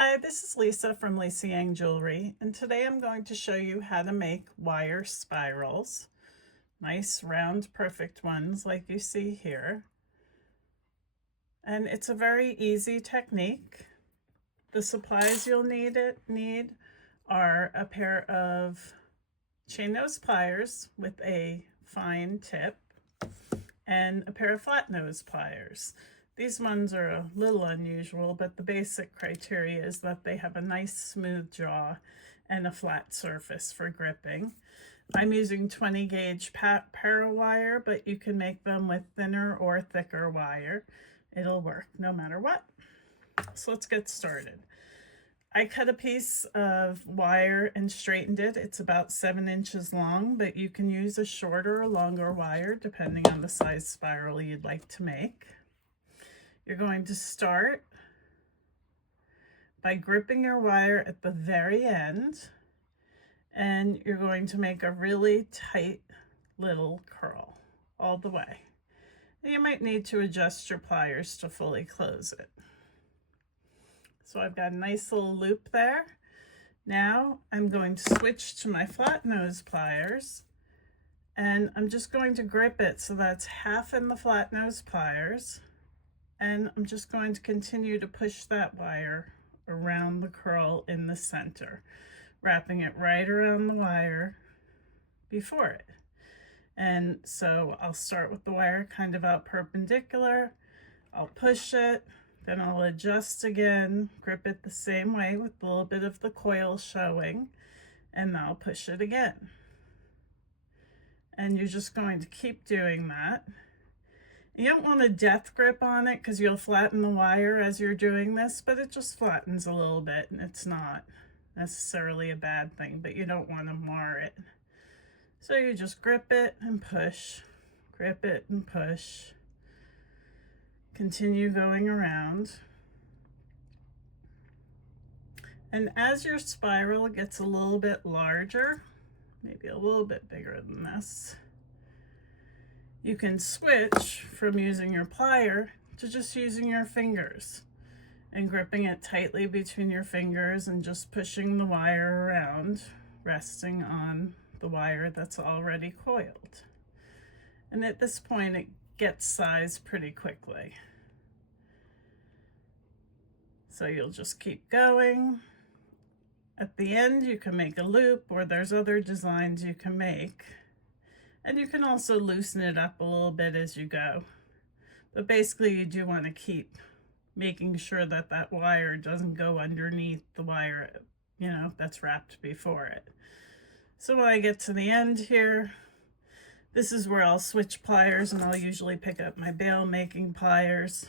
Hi, this is Lisa from Lisa Yang Jewelry, and today I'm going to show you how to make wire spirals. Nice, round, perfect ones like you see here. And it's a very easy technique. The supplies you'll need are a pair of chain nose pliers with a fine tip and a pair of flat nose pliers. These ones are a little unusual, but the basic criteria is that they have a nice smooth jaw and a flat surface for gripping. I'm using 20 gauge ParaWire, but you can make them with thinner or thicker wire. It'll work no matter what. So let's get started. I cut a piece of wire and straightened it. It's about 7 inches long, but you can use a shorter or longer wire depending on the size spiral you'd like to make. You're going to start by gripping your wire at the very end, and you're going to make a really tight little curl all the way. And you might need to adjust your pliers to fully close it. So I've got a nice little loop there. Now I'm going to switch to my flat nose pliers, and I'm just going to grip it so that's half in the flat nose pliers. And I'm just going to continue to push that wire around the curl in the center, wrapping it right around the wire before it. And so I'll start with the wire kind of out perpendicular. I'll push it, then I'll adjust again, grip it the same way with a little bit of the coil showing, and I'll push it again. And you're just going to keep doing that. You don't want a death grip on it because you'll flatten the wire as you're doing this, but it just flattens a little bit, and it's not necessarily a bad thing, but you don't want to mar it. So you just grip it and push, grip it and push. Continue going around. And as your spiral gets a little bit larger, maybe a little bit bigger than this, you can switch from using your plier to just using your fingers and gripping it tightly between your fingers and just pushing the wire around, resting on the wire that's already coiled. And at this point, it gets sized pretty quickly. So you'll just keep going. At the end, you can make a loop, or there's other designs you can make. And you can also loosen it up a little bit as you go. But basically you do want to keep making sure that that wire doesn't go underneath the wire, that's wrapped before it. So when I get to the end here, this is where I'll switch pliers, and I'll usually pick up my bail making pliers.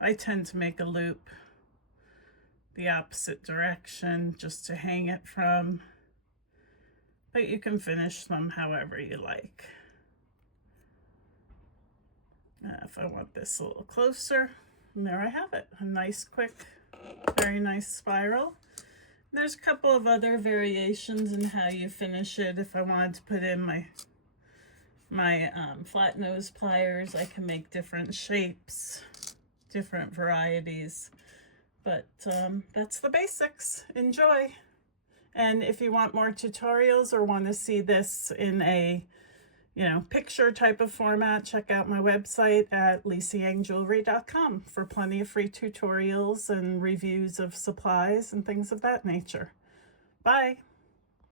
I tend to make a loop the opposite direction just to hang it from, but you can finish them however you like. If I want this a little closer, and there I have it, a nice, quick, very nice spiral. There's a couple of other variations in how you finish it. If I wanted to put in my flat nose pliers, I can make different shapes, different varieties, but that's the basics. Enjoy. And if you want more tutorials or want to see this in a picture type of format, check out my website at lisayangjewelry.com for plenty of free tutorials and reviews of supplies and things of that nature. Bye.